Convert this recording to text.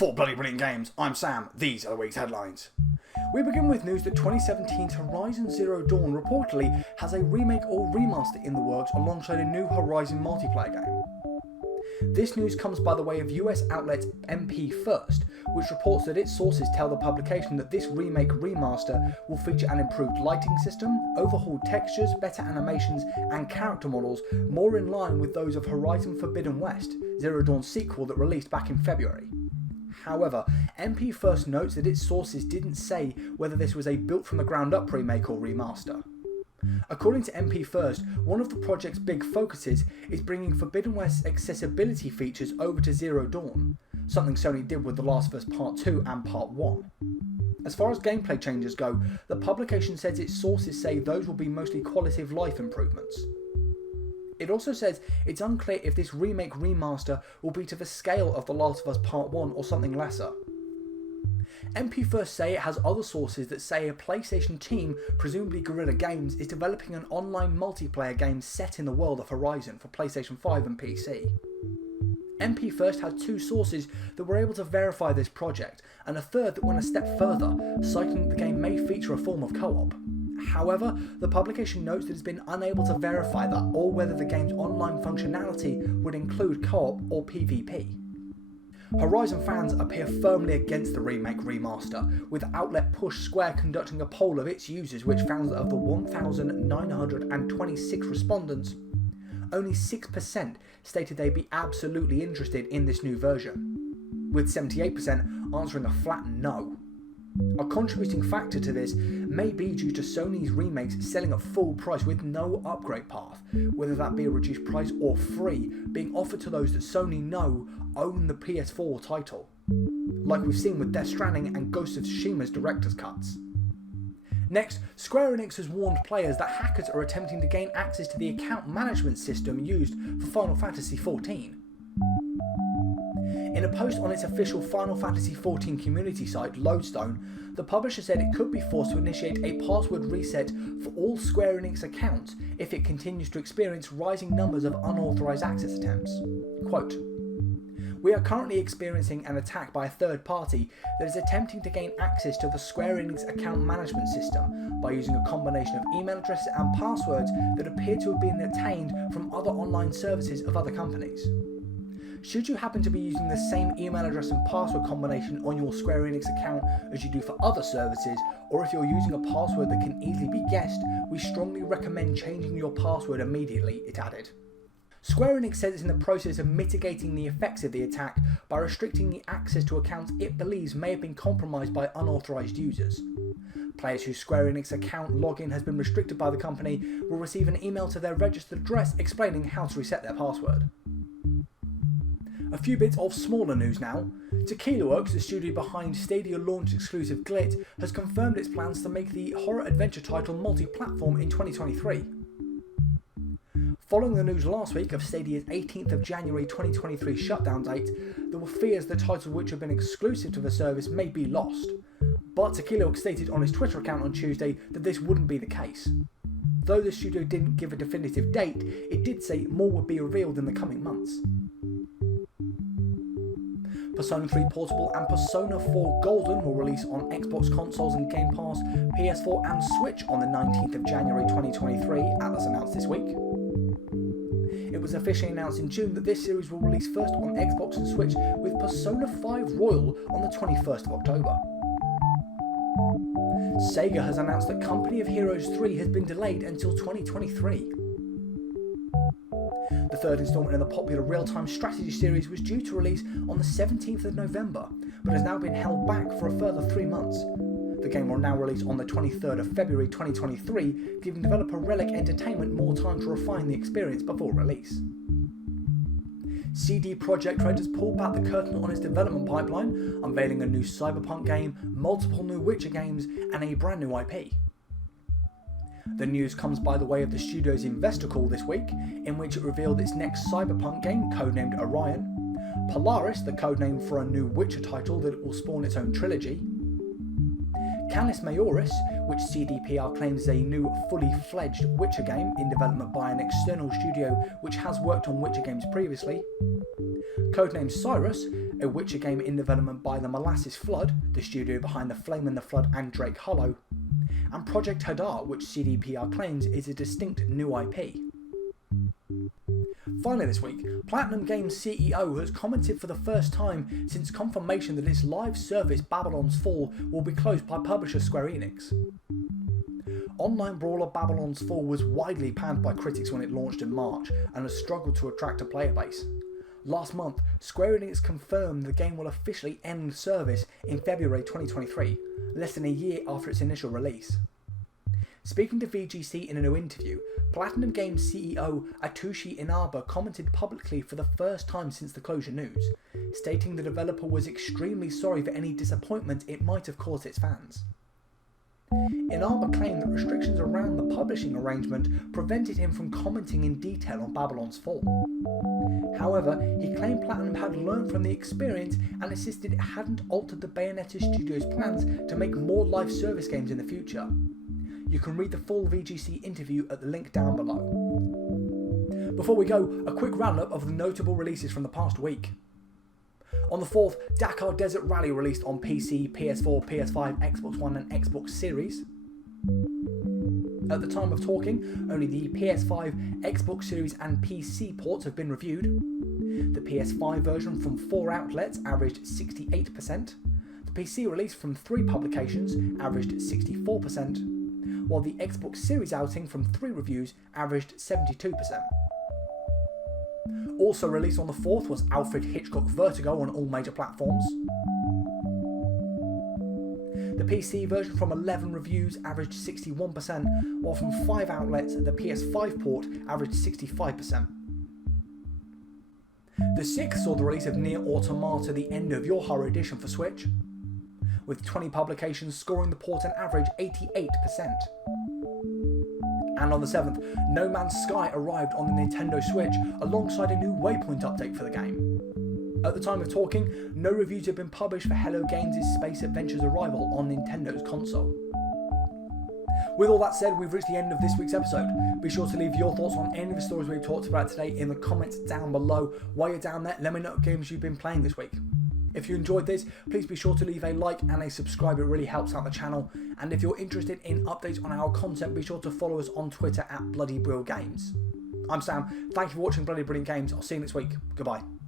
For bloody brilliant games, I'm Sam. These are the week's headlines. We begin with news that 2017's Horizon Zero Dawn reportedly has a remake or remaster in the works alongside a new Horizon multiplayer game. This news comes by the way of US outlet MP First, which reports that its sources tell the publication that this remake remaster will feature an improved lighting system, overhauled textures, better animations and character models more in line with those of Horizon Forbidden West, Zero Dawn's sequel that released back in February. However, MP First notes that its sources didn't say whether this was a built from the ground up remake or remaster. According to MP First, one of the project's big focuses is bringing Forbidden West's accessibility features over to Zero Dawn, something Sony did with The Last of Us Part 2 and Part 1. As far as gameplay changes go, the publication says its sources say those will be mostly quality of life improvements. It also says it's unclear if this remake remaster will be to the scale of The Last of Us Part 1 or something lesser. MP First say it has other sources that say a PlayStation team, presumably Guerrilla Games, is developing an online multiplayer game set in the world of Horizon for PlayStation 5 and PC. MP First has two sources that were able to verify this project, and a third that went a step further, citing that the game may feature a form of co-op. However, the publication notes that it's been unable to verify that or whether the game's online functionality would include co-op or PvP. Horizon fans appear firmly against the remake remaster, with outlet Push Square conducting a poll of its users which found that of the 1,926 respondents, only 6% stated they'd be absolutely interested in this new version, with 78% answering a flat no. A contributing factor to this may be due to Sony's remakes selling at full price with no upgrade path, whether that be a reduced price or free, being offered to those that Sony know own the PS4 title, like we've seen with Death Stranding and Ghost of Tsushima's director's cuts. Next, Square Enix has warned players that hackers are attempting to gain access to the account management system used for Final Fantasy XIV. In a post on its official Final Fantasy XIV community site, Lodestone, the publisher said it could be forced to initiate a password reset for all Square Enix accounts if it continues to experience rising numbers of unauthorized access attempts. Quote, "We are currently experiencing an attack by a third party that is attempting to gain access to the Square Enix account management system by using a combination of email addresses and passwords that appear to have been obtained from other online services of other companies. Should you happen to be using the same email address and password combination on your Square Enix account as you do for other services, or if you're using a password that can easily be guessed, we strongly recommend changing your password immediately," it added. Square Enix says it's in the process of mitigating the effects of the attack by restricting the access to accounts it believes may have been compromised by unauthorized users. Players whose Square Enix account login has been restricted by the company will receive an email to their registered address explaining how to reset their password. A few bits of smaller news now. Tequila Works, the studio behind Stadia launch exclusive Glyt, has confirmed its plans to make the horror adventure title multi-platform in 2023. Following the news last week of Stadia's 18th of January 2023 shutdown date, there were fears the title which had been exclusive to the service may be lost. But Tequila Works stated on his Twitter account on Tuesday that this wouldn't be the case. Though the studio didn't give a definitive date, it did say more would be revealed in the coming months. Persona 3 Portable and Persona 4 Golden will release on Xbox consoles and Game Pass, PS4 and Switch on the 19th of January 2023, Atlus announced this week. It was officially announced in June that this series will release first on Xbox and Switch, with Persona 5 Royal on the 21st of October. Sega has announced that Company of Heroes 3 has been delayed until 2023. The third instalment in the popular real-time strategy series was due to release on the 17th of November, but has now been held back for a further 3 months. The game will now release on the 23rd of February 2023, giving developer Relic Entertainment more time to refine the experience before release. CD Projekt Red has pulled back the curtain on its development pipeline, unveiling a new Cyberpunk game, multiple new Witcher games, and a brand new IP. The news comes by the way of the studio's investor call this week, in which it revealed its next Cyberpunk game, codenamed Orion, Polaris, the codename for a new Witcher title that will spawn its own trilogy, Canis Majoris, which CDPR claims is a new, fully fledged Witcher game in development by an external studio which has worked on Witcher games previously, codenamed Cyrus, a Witcher game in development by the Molasses Flood, the studio behind The Flame and the Flood and Drake Hollow, and Projekt Red, which CDPR claims is a distinct new IP. Finally this week, PlatinumGames CEO has commented for the first time since confirmation that its live service Babylon's Fall will be closed by publisher Square Enix. Online brawler Babylon's Fall was widely panned by critics when it launched in March and has struggled to attract a player base. Last month, Square Enix confirmed the game will officially end service in February 2023, less than a year after its initial release. Speaking to VGC in a new interview, PlatinumGames CEO Atsushi Inaba commented publicly for the first time since the closure news, stating the developer was extremely sorry for any disappointment it might have caused its fans. Inaba claimed that restrictions around the publishing arrangement prevented him from commenting in detail on Babylon's Fall. However, he claimed Platinum had learned from the experience and insisted it hadn't altered the Bayonetta studio's plans to make more live service games in the future. You can read the full VGC interview at the link down below. Before we go, a quick roundup of the notable releases from the past week. On the 4th, Dakar Desert Rally released on PC, PS4, PS5, Xbox One and Xbox Series. At the time of talking, only the PS5, Xbox Series and PC ports have been reviewed. The PS5 version from 4 outlets averaged 68%. The PC release from 3 publications averaged 64%, while the Xbox Series outing from 3 reviews averaged 72%. Also released on the 4th was Alfred Hitchcock Vertigo on all major platforms. The PC version from 11 reviews averaged 61%, while from 5 outlets the PS5 port averaged 65%. The 6th saw the release of Nier Automata The End of Your Horror Edition for Switch, with 20 publications scoring the port an average 88%. And on the 7th, No Man's Sky arrived on the Nintendo Switch alongside a new Waypoint update for the game. At the time of talking, no reviews have been published for Hello Games' Space Adventure's arrival on Nintendo's console. With all that said, we've reached the end of this week's episode. Be sure to leave your thoughts on any of the stories we've talked about today in the comments down below. While you're down there, let me know what games you've been playing this week. If you enjoyed this, please be sure to leave a like and a subscribe, it really helps out the channel. And if you're interested in updates on our content, be sure to follow us on Twitter at BloodyBrillGames. I'm Sam, thank you for watching Bloody Brilliant Games, I'll see you next week, goodbye.